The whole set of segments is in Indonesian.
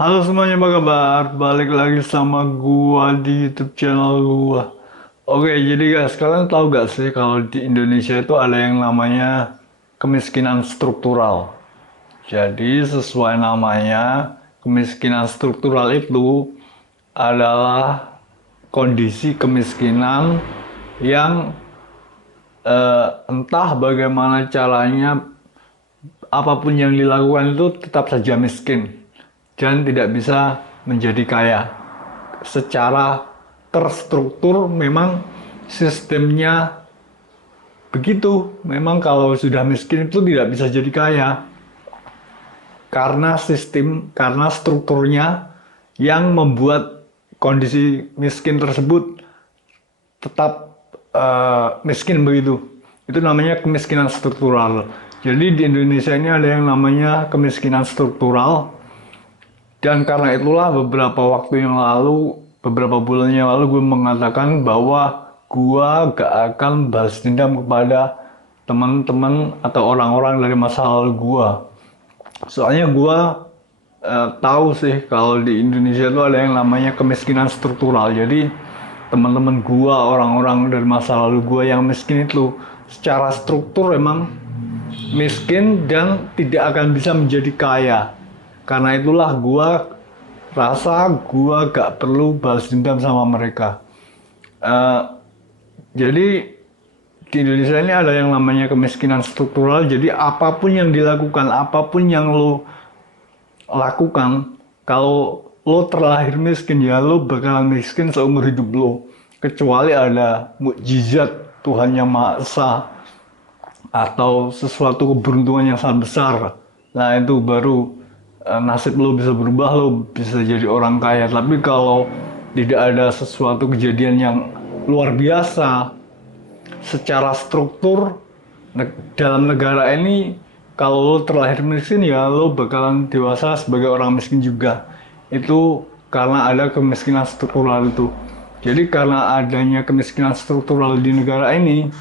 Halo semuanya, apa kabar? Balik lagi sama gua di YouTube channel gua. Oke, jadi guys, kalian tahu gak sih kalau di Indonesia itu ada yang namanya kemiskinan struktural. Jadi sesuai namanya, kemiskinan struktural itu adalah kondisi kemiskinan yang entah bagaimana caranya, apapun yang dilakukan itu tetap saja miskin dan tidak bisa menjadi kaya. Secara terstruktur memang sistemnya begitu. Memang kalau sudah miskin itu tidak bisa jadi kaya karena karena strukturnya yang membuat kondisi miskin tersebut tetap miskin begitu. Itu namanya kemiskinan struktural. Jadi di Indonesia ini ada yang namanya kemiskinan struktural. Dan karena itulah beberapa bulan yang lalu gue mengatakan bahwa gue gak akan balas dendam kepada teman-teman atau orang-orang dari masa lalu gue. Soalnya gue tahu sih kalau di Indonesia itu ada yang namanya kemiskinan struktural. Jadi teman-teman gue, orang-orang dari masa lalu gue yang miskin itu secara struktur emang miskin dan tidak akan bisa menjadi kaya. Karena itulah gua rasa gua gak perlu balas dendam sama mereka. Eh, jadi di Indonesia ini ada yang namanya kemiskinan struktural. Jadi apapun yang dilakukan, apapun yang lo lakukan, kalau lo terlahir miskin ya lo bakalan miskin seumur hidup lo. Kecuali ada mukjizat Tuhan yang Maha Esa atau sesuatu keberuntungan yang sangat besar. Nah itu baru nasib lo bisa berubah, lo bisa jadi orang kaya. Tapi kalau tidak ada sesuatu kejadian yang luar biasa secara struktur dalam negara ini, kalau lo terlahir miskin ya lo bakalan dewasa sebagai orang miskin juga. Itu karena ada kemiskinan struktural itu. Jadi karena adanya kemiskinan struktural di negara ini,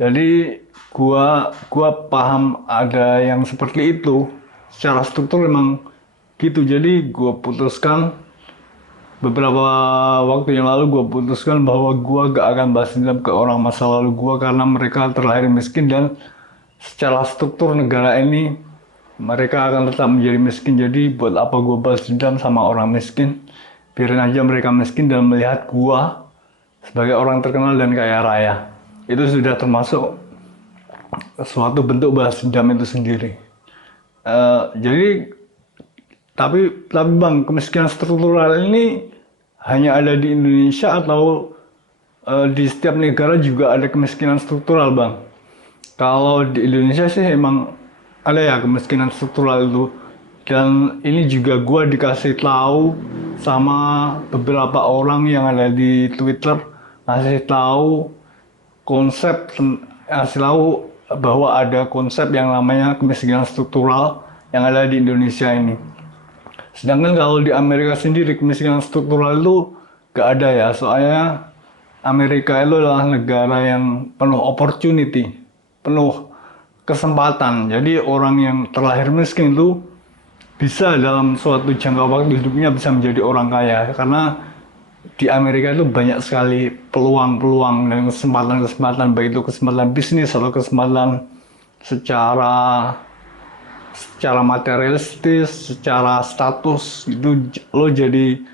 jadi gua paham ada yang seperti itu. Secara struktur memang gitu. Jadi gua putuskan beberapa waktu yang lalu gua putuskan bahwa gua gak akan balas dendam ke orang masa lalu gua karena mereka terlahir miskin dan secara struktur negara ini mereka akan tetap menjadi miskin. Jadi buat apa gua balas dendam sama orang miskin? Biarin aja mereka miskin dan melihat gua sebagai orang terkenal dan kaya raya. Itu sudah termasuk suatu bentuk balas dendam itu sendiri. Jadi tapi bang, kemiskinan struktural ini hanya ada di Indonesia atau di setiap negara juga ada kemiskinan struktural bang? Kalau di Indonesia sih emang ada ya kemiskinan struktural itu. Dan ini juga gue dikasih tahu sama beberapa orang yang ada di Twitter, ngasih tahu konsep, ngasih tahu bahwa ada konsep yang namanya kemiskinan struktural yang ada di Indonesia ini. Sedangkan kalau di Amerika sendiri kemiskinan struktural itu gak ada ya, soalnya Amerika itu adalah negara yang penuh opportunity, penuh kesempatan. Jadi orang yang terlahir miskin itu bisa dalam suatu jangka waktu hidupnya bisa menjadi orang kaya karena di Amerika itu banyak sekali peluang-peluang dan kesempatan-kesempatan, baik itu kesempatan bisnis atau kesempatan secara secara materialistis, secara status. Itu lo jadi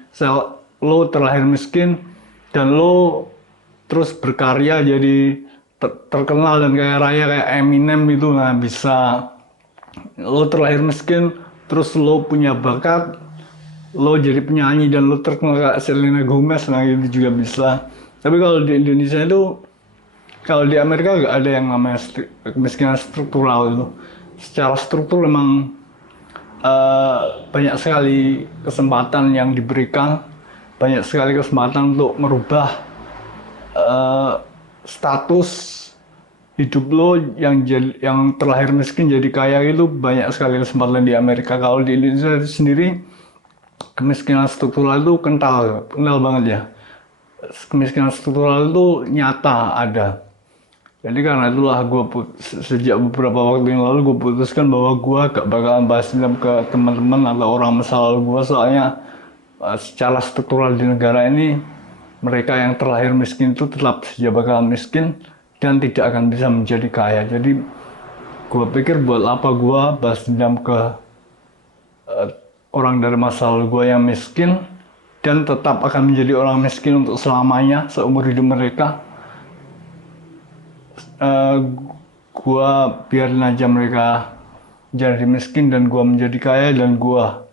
lo terlahir miskin dan lo terus berkarya jadi terkenal dan kaya raya kayak Eminem itu. Nah bisa lo terlahir miskin terus lo punya bakat, lo jadi penyanyi dan lo terkenal kayak Selena Gomez, nah itu juga bisa. Tapi kalau di Indonesia itu, kalau di Amerika nggak ada yang namanya kemiskinan struktural itu. Secara struktur memang banyak sekali kesempatan yang diberikan, banyak sekali kesempatan untuk merubah status hidup lo yang terlahir miskin jadi kaya. Itu banyak sekali kesempatan di Amerika. Kalau di Indonesia sendiri kemiskinan struktural itu kental banget ya. Kemiskinan struktural itu nyata ada. Jadi karena itulah sejak beberapa waktu yang lalu gue putuskan bahwa gue gak bakalan balas dendam ke teman-teman atau orang masa lalu gue, soalnya secara struktural di negara ini mereka yang terlahir miskin itu tetap saja bakalan miskin dan tidak akan bisa menjadi kaya. Jadi gue pikir buat apa gue balas dendam ke orang dari masa lalu gue yang miskin dan tetap akan menjadi orang miskin untuk selamanya seumur hidup mereka. Gua biarin aja mereka jadi miskin dan gua menjadi kaya, dan gua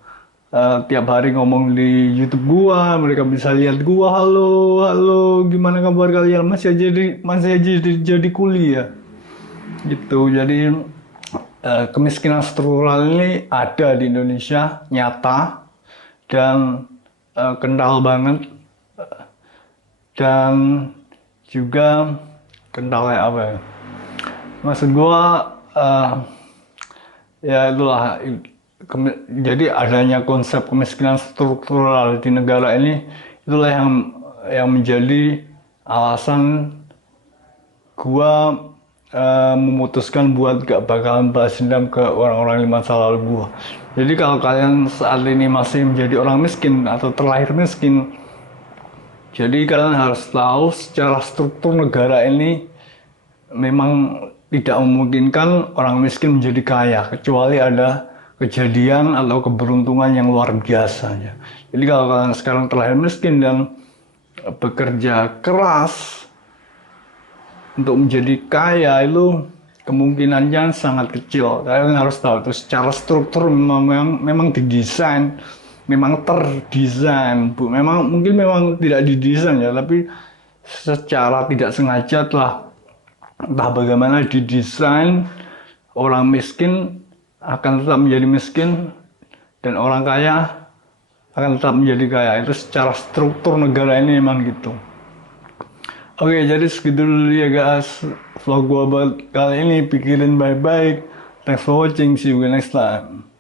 tiap hari ngomong di YouTube gua, mereka bisa lihat gua, halo halo gimana kabar kalian, masih aja jadi kuliah gitu. Jadi kemiskinan struktural ini ada di Indonesia, nyata dan kental banget, dan juga kental kayak apa ya, maksud gua ya itulah. Jadi adanya konsep kemiskinan struktural di negara ini, itulah yang menjadi alasan gua memutuskan buat gak bakalan balas dendam ke orang-orang di masa lalu gua. Jadi kalau kalian saat ini masih menjadi orang miskin atau terlahir miskin, jadi kalian harus tahu secara struktur negara ini memang tidak memungkinkan orang miskin menjadi kaya kecuali ada kejadian atau keberuntungan yang luar biasa ya. Jadi kalau kalian sekarang terlahir miskin dan bekerja keras untuk menjadi kaya, itu kemungkinannya sangat kecil. Kalian harus tahu itu secara struktur memang didesain, memang terdesain, Bu. Memang tidak didesain ya, tapi secara tidak sengaja telah entah bagaimana didesain orang miskin akan tetap menjadi miskin dan orang kaya akan tetap menjadi kaya. Itu secara struktur negara ini memang gitu. Oke, jadi segitu dulu ya guys vlog gua buat kali ini. Pikirin baik-baik. Thanks for watching. See you next time.